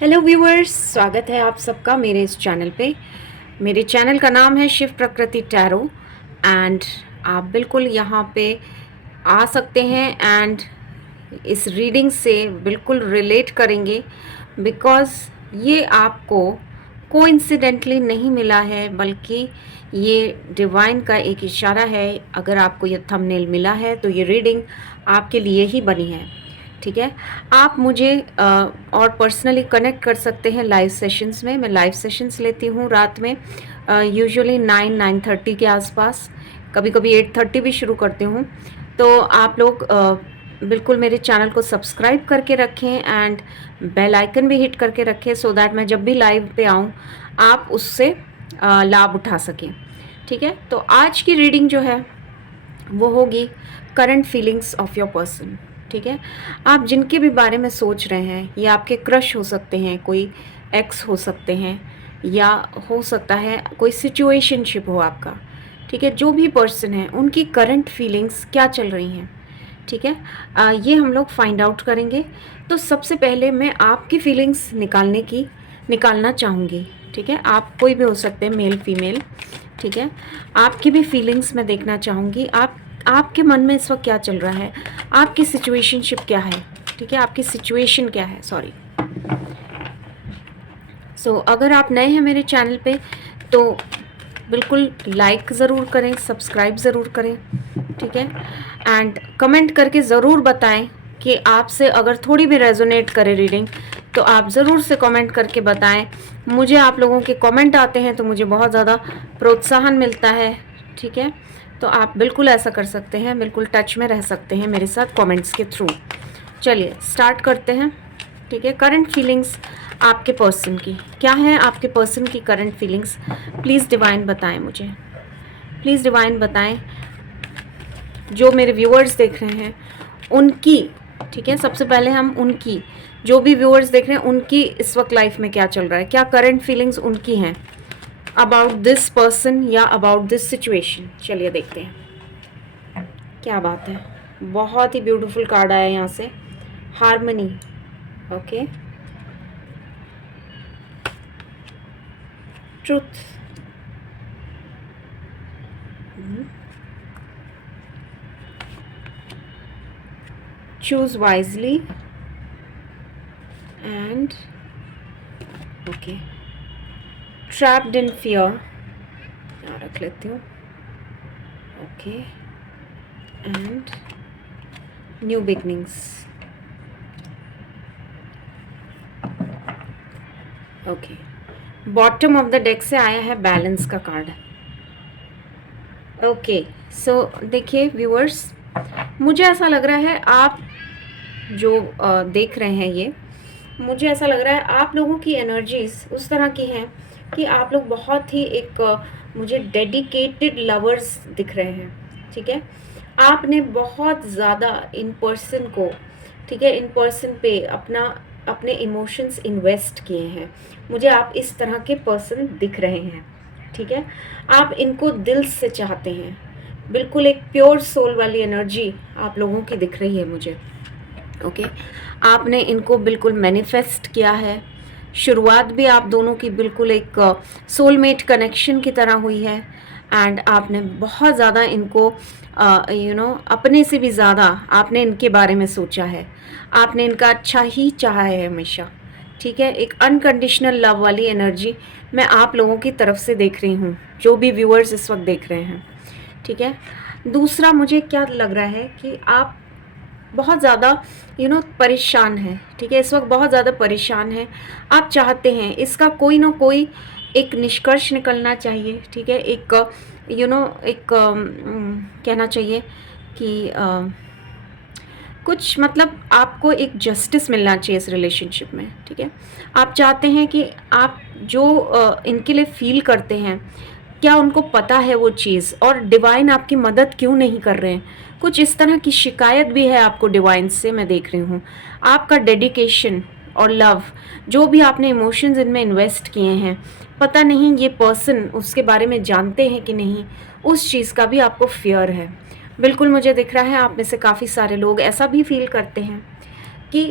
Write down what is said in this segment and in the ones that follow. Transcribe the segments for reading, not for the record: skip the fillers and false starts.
Hello viewers, स्वागत है आप सबका मेरे इस चैनल पे। मेरे चैनल का नाम है शिव प्रकृति टैरो एंड आप बिल्कुल यहाँ पे आ सकते हैं एंड इस रीडिंग से बिल्कुल रिलेट करेंगे बिकॉज़ ये आपको कोइंसिडेंटली नहीं मिला है, बल्कि ये डिवाइन का एक इशारा है। अगर आपको ये थंबनेल मिला है तो ये रीडिंग आपके लिए ही बनी है। ठीक है, आप मुझे और पर्सनली कनेक्ट कर सकते हैं लाइव सेशंस में। मैं लाइव सेशंस लेती हूँ रात में, यूजुअली 9-9:30 के आसपास, कभी कभी 8:30 भी शुरू करती हूँ। तो आप लोग बिल्कुल मेरे चैनल को सब्सक्राइब करके रखें एंड बेल आइकन भी हिट करके रखें सो दैट मैं जब भी लाइव पे आऊँ आप उससे लाभ उठा सकें। ठीक है, तो आज की रीडिंग जो है वो होगी current feelings of your person. ठीक है, आप जिनके भी बारे में सोच रहे हैं, ये आपके क्रश हो सकते हैं, कोई एक्स हो सकते हैं, या हो सकता है कोई सिचुएशनशिप हो आपका। ठीक है, जो भी पर्सन है उनकी करंट फीलिंग्स क्या चल रही हैं। ठीक है, ये हम लोग फाइंड आउट करेंगे। तो सबसे पहले मैं आपकी फीलिंग्स निकालना चाहूँगी। ठीक है, आप कोई भी हो सकते हैं, मेल फीमेल। ठीक है, आपकी भी फीलिंग्स मैं देखना चाहूँगी। आपके मन में इस वक्त क्या चल रहा है, आपकी सिचुएशनशिप क्या है। ठीक है, आपकी सिचुएशन क्या है, सॉरी। अगर आप नए हैं मेरे चैनल पे तो बिल्कुल लाइक ज़रूर करें, सब्सक्राइब ज़रूर करें। ठीक है, एंड कमेंट करके ज़रूर बताएं कि आपसे अगर थोड़ी भी रेजोनेट करे रीडिंग तो आप ज़रूर से कमेंट करके बताएं। मुझे आप लोगों के कमेंट आते हैं तो मुझे बहुत ज़्यादा प्रोत्साहन मिलता है। ठीक है, तो आप बिल्कुल ऐसा कर सकते हैं, बिल्कुल टच में रह सकते हैं मेरे साथ कमेंट्स के थ्रू। चलिए स्टार्ट करते हैं। ठीक है, करंट फीलिंग्स आपके पर्सन की क्या है, आपके पर्सन की करंट फीलिंग्स प्लीज़ डिवाइन बताएं मुझे, प्लीज़ डिवाइन बताएं। जो मेरे व्यूअर्स देख रहे हैं उनकी, ठीक है, सबसे पहले हम उनकी, जो भी व्यूअर्स देख रहे हैं उनकी इस वक्त लाइफ में क्या चल रहा है, क्या करंट फीलिंग्स उनकी हैं अबाउट दिस पर्सन या अबाउट दिस सिचुएशन। चलिए देखते हैं। क्या बात है, बहुत ही ब्यूटीफुल कार्ड आया यहाँ से, harmony. Okay, truth, choose wisely and okay, trapped in fear, यहाँ रख लेती हूँ। Okay, and new beginnings. Okay, bottom of the deck से आया है बैलेंस का कार्ड। ओके, सो देखिए व्यूअर्स, मुझे ऐसा लग रहा है आप जो देख रहे हैं ये, मुझे ऐसा लग रहा है आप लोगों की एनर्जीज उस तरह की हैं कि आप लोग बहुत ही एक मुझे डेडिकेटेड लवर्स दिख रहे हैं। ठीक है, आपने बहुत ज़्यादा इन पर्सन को, ठीक है, इन पर्सन पे अपने इमोशंस इन्वेस्ट किए हैं। मुझे आप इस तरह के पर्सन दिख रहे हैं। ठीक है, आप इनको दिल से चाहते हैं, बिल्कुल एक प्योर सोल वाली एनर्जी आप लोगों की दिख रही है मुझे। ओके, आपने इनको बिल्कुल मैनिफेस्ट किया है। शुरुआत भी आप दोनों की बिल्कुल एक सोलमेट कनेक्शन की तरह हुई है एंड आपने बहुत ज़्यादा इनको अपने से भी ज़्यादा आपने इनके बारे में सोचा है। आपने इनका अच्छा ही चाहा है हमेशा। ठीक है, एक अनकंडीशनल लव वाली एनर्जी मैं आप लोगों की तरफ से देख रही हूँ, जो भी व्यूअर्स इस वक्त देख रहे हैं। ठीक है, दूसरा मुझे क्या लग रहा है कि आप बहुत ज़्यादा परेशान हैं। ठीक है, इस वक्त बहुत ज़्यादा परेशान हैं। आप चाहते हैं इसका कोई ना कोई एक निष्कर्ष निकलना चाहिए। ठीक है, एक कहना चाहिए कि कुछ मतलब आपको एक जस्टिस मिलना चाहिए इस रिलेशनशिप में। ठीक है, आप चाहते हैं कि आप जो इनके लिए फील करते हैं, क्या उनको पता है वो चीज़, और डिवाइन आपकी मदद क्यों नहीं कर रहे हैं। कुछ इस तरह की शिकायत भी है आपको डिवाइन से, मैं देख रही हूँ। आपका डेडिकेशन और लव, जो भी आपने इमोशंस इनमें इन्वेस्ट किए हैं, पता नहीं ये पर्सन उसके बारे में जानते हैं कि नहीं, उस चीज़ का भी आपको फियर है। बिल्कुल मुझे दिख रहा है आप में से काफ़ी सारे लोग ऐसा भी फील करते हैं कि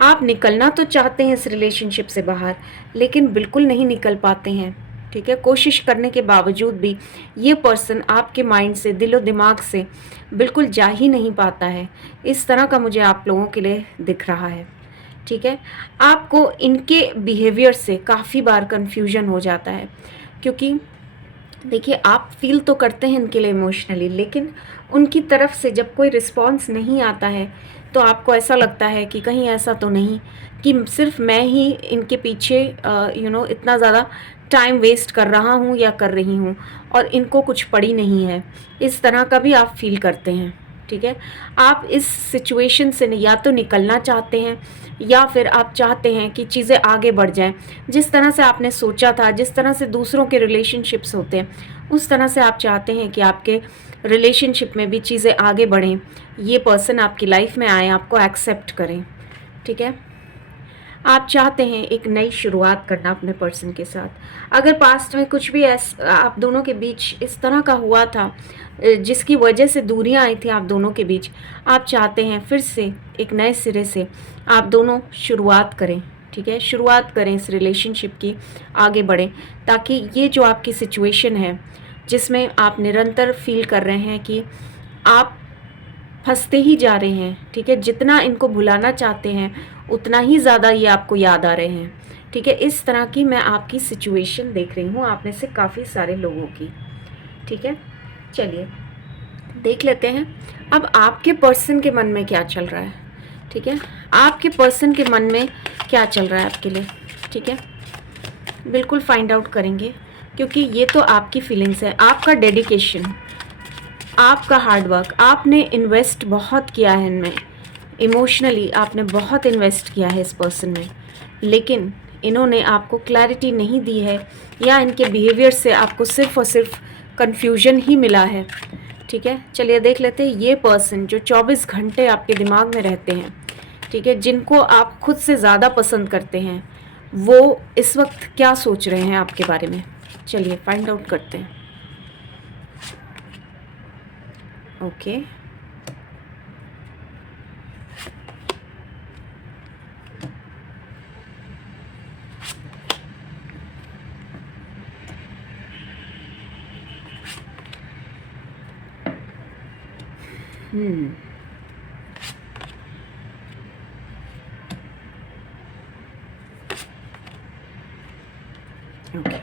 आप निकलना तो चाहते हैं इस रिलेशनशिप से बाहर, लेकिन बिल्कुल नहीं निकल पाते हैं। ठीक है, कोशिश करने के बावजूद भी ये पर्सन आपके माइंड से, दिलो दिमाग से बिल्कुल जा ही नहीं पाता है। इस तरह का मुझे आप लोगों के लिए दिख रहा है। ठीक है, आपको इनके बिहेवियर से काफ़ी बार कन्फ्यूजन हो जाता है, क्योंकि देखिए आप फील तो करते हैं इनके लिए इमोशनली, लेकिन उनकी तरफ से जब कोई रिस्पॉन्स नहीं आता है तो आपको ऐसा लगता है कि कहीं ऐसा तो नहीं कि सिर्फ मैं ही इनके पीछे इतना ज़्यादा टाइम वेस्ट कर रहा हूँ या कर रही हूँ और इनको कुछ पड़ी नहीं है। इस तरह का भी आप फील करते हैं। ठीक है, आप इस सिचुएशन से या तो निकलना चाहते हैं या फिर आप चाहते हैं कि चीज़ें आगे बढ़ जाएं। जिस तरह से आपने सोचा था, जिस तरह से दूसरों के रिलेशनशिप्स होते हैं, उस तरह से आप चाहते हैं कि आपके रिलेशनशिप में भी चीज़ें आगे बढ़ें, ये पर्सन आपकी लाइफ में आए, आपको एक्सेप्ट करें। ठीक है, आप चाहते हैं एक नई शुरुआत करना अपने पर्सन के साथ। अगर पास्ट में कुछ भी आप दोनों के बीच इस तरह का हुआ था जिसकी वजह से दूरियां आई थी आप दोनों के बीच, आप चाहते हैं फिर से एक नए सिरे से आप दोनों शुरुआत करें। ठीक है, शुरुआत करें इस रिलेशनशिप की, आगे बढ़ें, ताकि ये जो आपकी सिचुएशन है जिसमें आप निरंतर फील कर रहे हैं कि आप फंसते ही जा रहे हैं। ठीक है, जितना इनको भुलाना चाहते हैं उतना ही ज़्यादा ये आपको याद आ रहे हैं। ठीक है, इस तरह की मैं आपकी सिचुएशन देख रही हूँ आप में से काफ़ी सारे लोगों की। ठीक है, चलिए देख लेते हैं अब आपके पर्सन के मन में क्या चल रहा है। ठीक है, आपके पर्सन के मन में क्या चल रहा है आपके लिए। ठीक है, बिल्कुल फाइंड आउट करेंगे, क्योंकि ये तो आपकी फीलिंग्स है, आपका डेडिकेशन, आपका हार्डवर्क, आपने इन्वेस्ट बहुत किया है इनमें, इमोशनली आपने बहुत इन्वेस्ट किया है इस पर्सन में, लेकिन इन्होंने आपको क्लैरिटी नहीं दी है या इनके बिहेवियर से आपको सिर्फ और सिर्फ कन्फ्यूजन ही मिला है। ठीक है, चलिए देख लेते हैं ये पर्सन जो 24 घंटे आपके दिमाग में रहते हैं, ठीक है, जिनको आप खुद से ज़्यादा पसंद करते हैं, वो इस वक्त क्या सोच रहे हैं आपके बारे में। चलिए फाइंड आउट करते हैं। ओके, ओके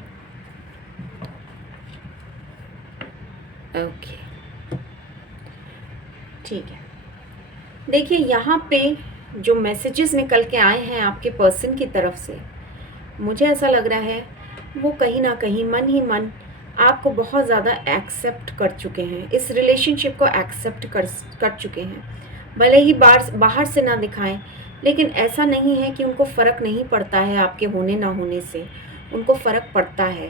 ओके, ठीक है। देखिए यहाँ पे जो मैसेजेस निकल के आए हैं आपके पर्सन की तरफ से, मुझे ऐसा लग रहा है वो कहीं ना कहीं मन ही मन आपको बहुत ज़्यादा एक्सेप्ट कर चुके हैं, इस रिलेशनशिप को एक्सेप्ट कर चुके हैं। भले ही बाहर से ना दिखाएं, लेकिन ऐसा नहीं है कि उनको फ़र्क नहीं पड़ता है आपके होने ना होने से, उनको फ़र्क पड़ता है।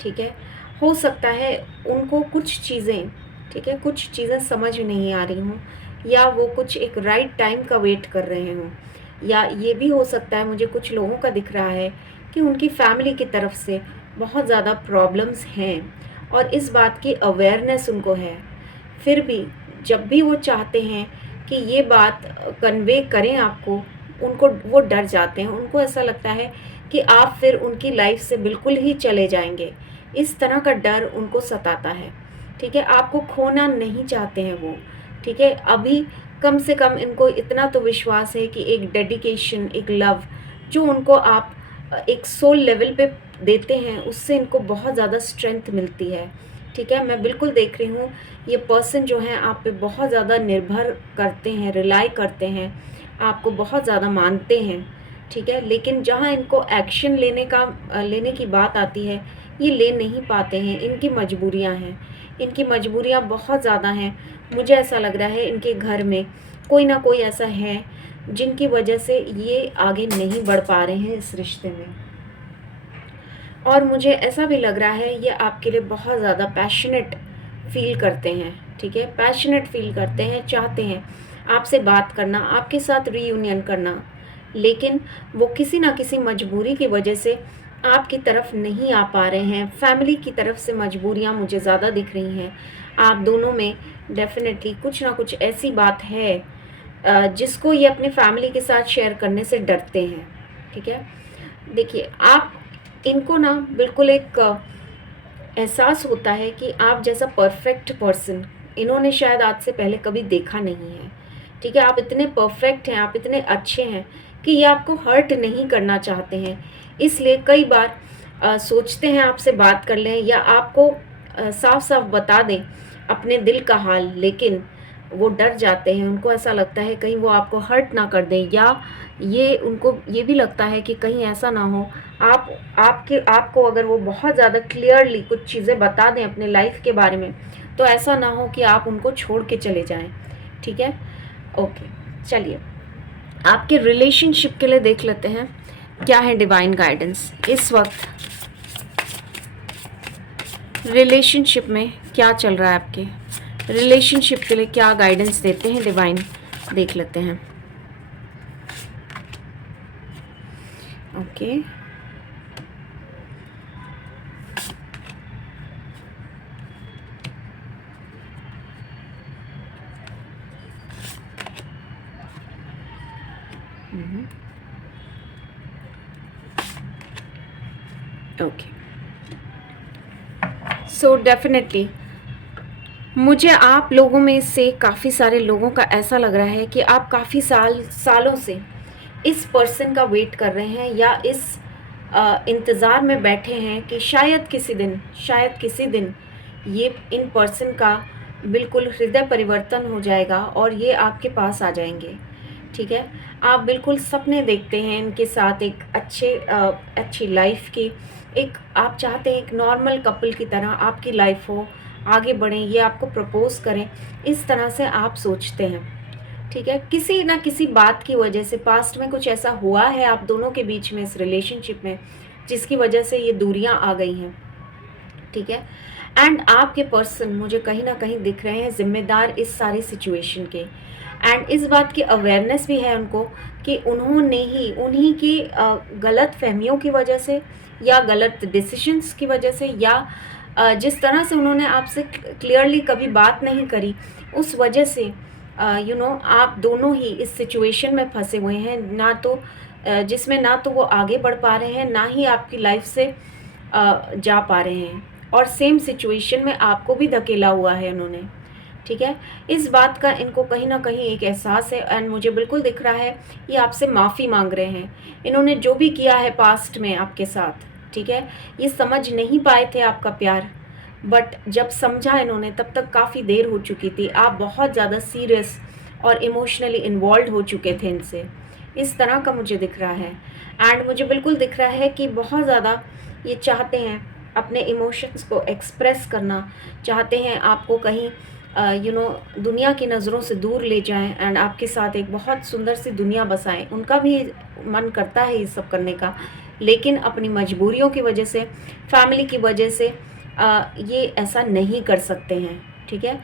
ठीक है, हो सकता है उनको कुछ चीज़ें, ठीक है, कुछ चीज़ें समझ नहीं आ रही हों, या वो कुछ एक राइट टाइम का वेट कर रहे हों, या ये भी हो सकता है, मुझे कुछ लोगों का दिख रहा है कि उनकी फैमिली की तरफ से बहुत ज़्यादा प्रॉब्लम्स हैं और इस बात की अवेयरनेस उनको है। फिर भी जब भी वो चाहते हैं कि ये बात कन्वे करें आपको, उनको वो डर जाते हैं, उनको ऐसा लगता है कि आप फिर उनकी लाइफ से बिल्कुल ही चले जाएंगे। इस तरह का डर उनको सताता है। ठीक है, आपको खोना नहीं चाहते हैं वो। ठीक है, अभी कम से कम इनको इतना तो विश्वास है कि एक डेडिकेशन, एक लव जो उनको आप एक सोल लेवल पे देते हैं, उससे इनको बहुत ज़्यादा स्ट्रेंथ मिलती है। ठीक है, मैं बिल्कुल देख रही हूँ ये पर्सन जो है आप पे बहुत ज़्यादा निर्भर करते हैं, रिलाई करते हैं, आपको बहुत ज़्यादा मानते हैं। ठीक है, लेकिन जहाँ इनको एक्शन लेने की बात आती है, ये ले नहीं पाते हैं, इनकी मजबूरियाँ हैं, इनकी मजबूरियाँ बहुत ज़्यादा हैं। मुझे ऐसा लग रहा है इनके घर में कोई ना कोई ऐसा है जिनकी वजह से ये आगे नहीं बढ़ पा रहे हैं इस रिश्ते में। और मुझे ऐसा भी लग रहा है ये आपके लिए बहुत ज़्यादा पैशनेट फील करते हैं। ठीक है, पैशनेट फील करते हैं, चाहते हैं आपसे बात करना, आपके साथ रीयूनियन करना, लेकिन वो किसी ना किसी मजबूरी की वजह से आपकी तरफ नहीं आ पा रहे हैं। फैमिली की तरफ से मजबूरियाँ मुझे ज़्यादा दिख रही हैं। आप दोनों में डेफिनेटली कुछ ना कुछ ऐसी बात है जिसको ये अपनी फैमिली के साथ शेयर करने से डरते हैं। ठीक है, देखिए आप इनको ना बिल्कुल एक एहसास होता है कि आप जैसा परफेक्ट पर्सन इन्होंने शायद आज से पहले कभी देखा नहीं है। ठीक है, आप इतने परफेक्ट हैं, आप इतने अच्छे हैं कि ये आपको हर्ट नहीं करना चाहते हैं। इसलिए कई बार सोचते हैं आपसे बात कर लें या आपको साफ साफ बता दें अपने दिल का हाल, लेकिन वो डर जाते हैं। उनको ऐसा लगता है कहीं वो आपको हर्ट ना कर दें, या ये उनको ये भी लगता है कि कहीं ऐसा ना हो आपको अगर वो बहुत ज़्यादा क्लियरली कुछ चीज़ें बता दें अपने लाइफ के बारे में, तो ऐसा ना हो कि आप उनको छोड़ के चले जाएं। ठीक है, ओके, चलिए आपके रिलेशनशिप के लिए देख लेते हैं क्या है डिवाइन गाइडेंस इस वक्त। रिलेशनशिप में क्या चल रहा है, आपके रिलेशनशिप के लिए क्या गाइडेंस देते हैं डिवाइन, देख लेते हैं। ओके, ओके, सो डेफिनेटली मुझे आप लोगों में से काफ़ी सारे लोगों का ऐसा लग रहा है कि आप काफ़ी सालों से इस पर्सन का वेट कर रहे हैं या इस इंतज़ार में बैठे हैं कि शायद किसी दिन ये इन पर्सन का बिल्कुल हृदय परिवर्तन हो जाएगा और ये आपके पास आ जाएंगे। ठीक है, आप बिल्कुल सपने देखते हैं इनके साथ एक अच्छी लाइफ की, एक आप चाहते हैं एक नॉर्मल कपल की तरह आपकी लाइफ हो, आगे बढ़ें, ये आपको प्रपोज करें, इस तरह से आप सोचते हैं। ठीक है, किसी ना किसी बात की वजह से पास्ट में कुछ ऐसा हुआ है आप दोनों के बीच में इस रिलेशनशिप में जिसकी वजह से ये दूरियां आ गई हैं। ठीक है, एंड आपके पर्सन मुझे कहीं ना कहीं दिख रहे हैं जिम्मेदार इस सारी सिचुएशन के, एंड इस बात की अवेयरनेस भी है उनको कि उन्हीं की गलत फहमियों की वजह से या गलत डिसीजंस की वजह से या जिस तरह से उन्होंने आपसे क्लियरली कभी बात नहीं करी, उस वजह से आप दोनों ही इस सिचुएशन में फंसे हुए हैं, ना तो जिसमें ना तो वो आगे बढ़ पा रहे हैं, ना ही आपकी लाइफ से जा पा रहे हैं, और सेम सिचुएशन में आपको भी धकेला हुआ है उन्होंने। ठीक है, इस बात का इनको कहीं ना कहीं एक एहसास है, एंड मुझे बिल्कुल दिख रहा है ये आपसे माफ़ी मांग रहे हैं। इन्होंने जो भी किया है पास्ट में आपके साथ, ठीक है, ये समझ नहीं पाए थे आपका प्यार, बट जब समझा इन्होंने तब तक काफ़ी देर हो चुकी थी। आप बहुत ज़्यादा सीरियस और इमोशनली इन्वॉल्व हो चुके थे इनसे, इस तरह का मुझे दिख रहा है। एंड मुझे बिल्कुल दिख रहा है कि बहुत ज़्यादा ये चाहते हैं अपने इमोशंस को एक्सप्रेस करना, चाहते हैं आपको कहीं दुनिया की नज़रों से दूर ले जाएं एंड आपके साथ एक बहुत सुंदर सी दुनिया बसाएं। उनका भी मन करता है ये सब करने का, लेकिन अपनी मजबूरियों की वजह से, फैमिली की वजह से ये ऐसा नहीं कर सकते हैं। ठीक है,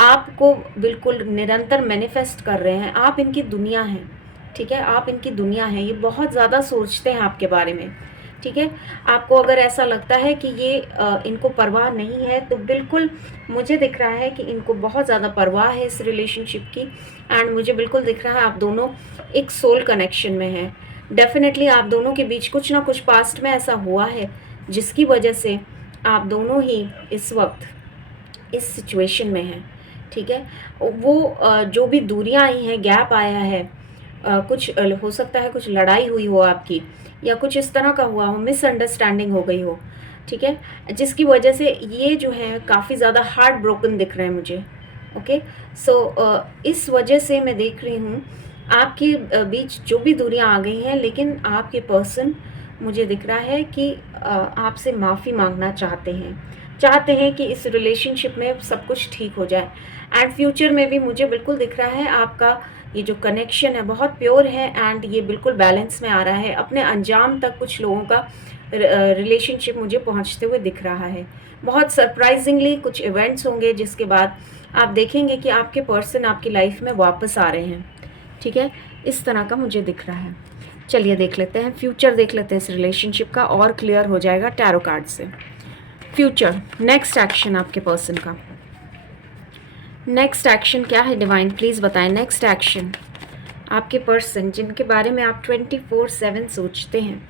आपको बिल्कुल निरंतर मैनिफेस्ट कर रहे हैं, आप इनकी दुनिया हैं। ठीक है, आप इनकी दुनिया हैं, ये बहुत ज़्यादा सोचते हैं आपके बारे में। ठीक है, आपको अगर ऐसा लगता है कि ये इनको परवाह नहीं है, तो बिल्कुल मुझे दिख रहा है कि इनको बहुत ज़्यादा परवाह है इस रिलेशनशिप की, एंड मुझे बिल्कुल दिख रहा है आप दोनों एक सोल कनेक्शन में हैं। डेफिनेटली आप दोनों के बीच कुछ ना कुछ पास्ट में ऐसा हुआ है जिसकी वजह से आप दोनों ही इस वक्त इस सिचुएशन में हैं। ठीक है, वो जो भी दूरियां आई हैं, गैप आया है, कुछ हो सकता है कुछ लड़ाई हुई हो आपकी, या कुछ इस तरह का हुआ हो, मिसअंडरस्टैंडिंग हो गई हो। ठीक है, जिसकी वजह से ये जो है काफ़ी ज़्यादा हार्ट ब्रोकन दिख रहे हैं मुझे। ओके, सो इस वजह से मैं देख रही हूँ आपके बीच जो भी दूरियां आ गई हैं, लेकिन आपके पर्सन मुझे दिख रहा है कि आपसे माफ़ी मांगना चाहते हैं कि इस रिलेशनशिप में सब कुछ ठीक हो जाए, एंड फ्यूचर में भी मुझे बिल्कुल दिख रहा है आपका ये जो कनेक्शन है बहुत प्योर है, एंड ये बिल्कुल बैलेंस में आ रहा है। अपने अंजाम तक कुछ लोगों का रिलेशनशिप मुझे पहुंचते हुए दिख रहा है। बहुत सरप्राइजिंगली कुछ इवेंट्स होंगे जिसके बाद आप देखेंगे कि आपके पर्सन आपकी लाइफ में वापस आ रहे हैं। ठीक है, इस तरह का मुझे दिख रहा है। चलिए देख लेते हैं, फ्यूचर देख लेते हैं इस रिलेशनशिप का, और क्लियर हो जाएगा टैरो कार्ड से। फ्यूचर, नेक्स्ट एक्शन आपके पर्सन का, नेक्स्ट एक्शन क्या है डिवाइन, प्लीज़ बताएं नेक्स्ट एक्शन आपके पर्सन जिनके बारे में आप 24/7 सोचते हैं,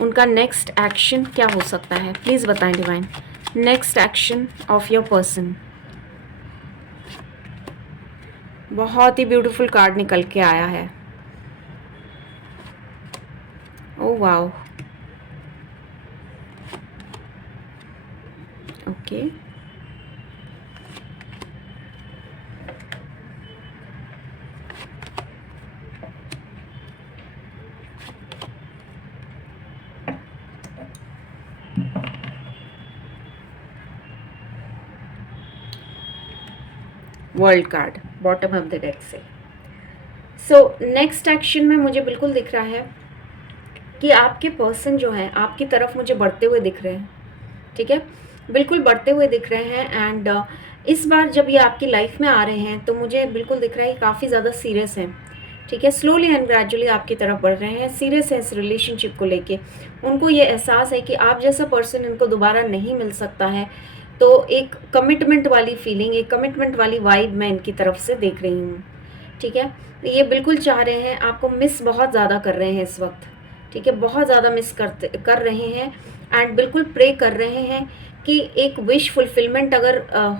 उनका नेक्स्ट एक्शन क्या हो सकता है? प्लीज़ बताएं divine. Next action of your person. बहुत ही ब्यूटीफुल कार्ड निकल के आया है। Oh wow, okay. World card bottom of the deck से। सो नेक्स्ट एक्शन में मुझे बिल्कुल दिख रहा है कि आपके पर्सन जो है आपकी तरफ मुझे बढ़ते हुए दिख रहे हैं, ठीक है, बिल्कुल बढ़ते हुए दिख रहे हैं। एंड इस बार जब ये आपकी लाइफ में आ रहे हैं तो मुझे बिल्कुल दिख रहा है कि काफ़ी ज़्यादा सीरियस हैं, ठीक है, स्लोली एंड ग्रेजुअली आपकी तरफ बढ़ रहे हैं, सीरियस है इस रिलेशनशिप को लेके। उनको ये एहसास है कि आप जैसा पर्सन इनको दोबारा नहीं मिल सकता है, तो एक कमिटमेंट वाली फीलिंग, एक कमिटमेंट वाली वाइब मैं इनकी तरफ से देख रही हूँ, ठीक है। ये बिल्कुल चाह रहे हैं, आपको मिस बहुत ज़्यादा कर रहे हैं इस वक्त, ठीक है, बहुत ज़्यादा मिस कर रहे हैं। एंड बिल्कुल प्रे कर रहे हैं कि एक विश फुलफिलमेंट अगर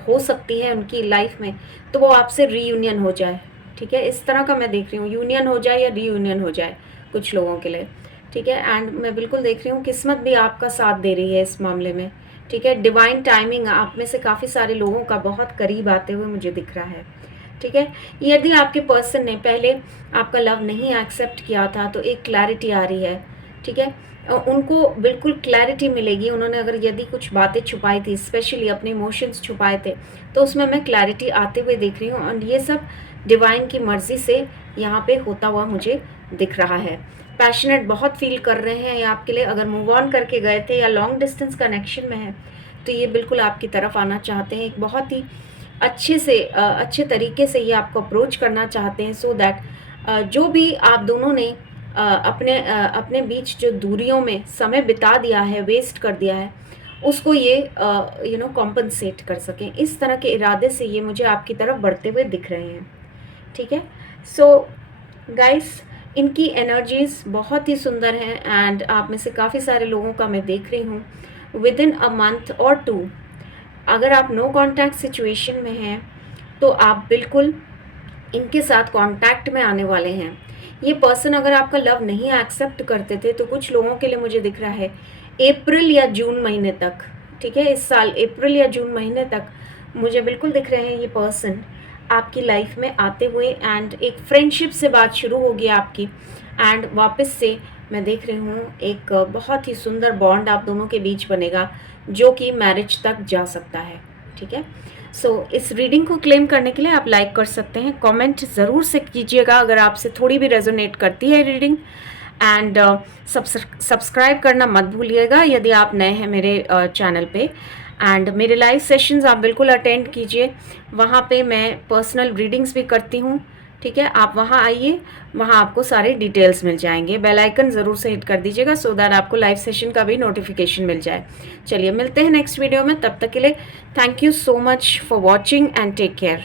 हो सकती है उनकी लाइफ में तो वो आपसे रीयूनियन हो जाए, ठीक है, इस तरह का मैं देख रही हूँ, यूनियन हो जाए या रीयूनियन हो जाए कुछ लोगों के लिए, ठीक है। एंड मैं बिल्कुल देख रही हूँ किस्मत भी आपका साथ दे रही है इस मामले में, ठीक है, डिवाइन टाइमिंग आप में से काफ़ी सारे लोगों का बहुत करीब आते हुए मुझे दिख रहा है, ठीक है। यदि आपके पर्सन ने पहले आपका लव नहीं एक्सेप्ट किया था तो एक क्लैरिटी आ रही है, ठीक है, उनको बिल्कुल क्लैरिटी मिलेगी। उन्होंने अगर यदि कुछ बातें छुपाई थी, स्पेशली अपने इमोशंस छुपाए थे, तो उसमें मैं क्लैरिटी आते हुए देख रही हूँ। और ये सब डिवाइन की मर्जी से यहाँ पे होता हुआ मुझे दिख रहा है। पैशनेट बहुत फील कर रहे हैं ये आपके लिए। अगर मूव ऑन करके गए थे या लॉन्ग डिस्टेंस कनेक्शन में है तो ये बिल्कुल आपकी तरफ आना चाहते हैं, एक बहुत ही अच्छे तरीके से ये आपको अप्रोच करना चाहते हैं, सो दैट जो भी आप दोनों ने अपने बीच जो दूरियों में समय बिता दिया है, वेस्ट कर दिया है, उसको ये कॉम्पनसेट कर सकें। इस तरह के इरादे से ये मुझे आपकी तरफ बढ़ते हुए दिख रहे हैं, ठीक है। सो गाइस, इनकी एनर्जीज बहुत ही सुंदर हैं। एंड आप में से काफ़ी सारे लोगों का मैं देख रही हूँ विद इन अ मंथ और 2, अगर आप नो कांटेक्ट सिचुएशन में हैं तो आप बिल्कुल इनके साथ कांटेक्ट में आने वाले हैं। ये पर्सन अगर आपका लव नहीं एक्सेप्ट करते थे तो कुछ लोगों के लिए मुझे दिख रहा है अप्रैल या जून महीने तक, ठीक है, इस साल अप्रैल या जून महीने तक मुझे बिल्कुल दिख रहे हैं ये पर्सन आपकी लाइफ में आते हुए। एंड एक फ्रेंडशिप से बात शुरू होगी आपकी, एंड वापस से मैं देख रही हूँ एक बहुत ही सुंदर बॉन्ड आप दोनों के बीच बनेगा जो कि मैरिज तक जा सकता है, ठीक है। सो इस रीडिंग को क्लेम करने के लिए आप लाइक कर सकते हैं, कमेंट ज़रूर से कीजिएगा अगर आपसे थोड़ी भी रेजोनेट करती है रीडिंग। एंड सब्सक्राइब करना मत भूलिएगा यदि आप नए हैं मेरे चैनल पे। एंड मेरे लाइव सेशंस आप बिल्कुल अटेंड कीजिए, वहाँ पे मैं पर्सनल रीडिंग्स भी करती हूँ, ठीक है। आप वहाँ आइए, वहाँ आपको सारे डिटेल्स मिल जाएंगे। बेल आइकन ज़रूर से हिट कर दीजिएगा सो दैट आपको लाइव सेशन का भी नोटिफिकेशन मिल जाए। चलिए मिलते हैं नेक्स्ट वीडियो में, तब तक के लिए thank you so much for watching and take care.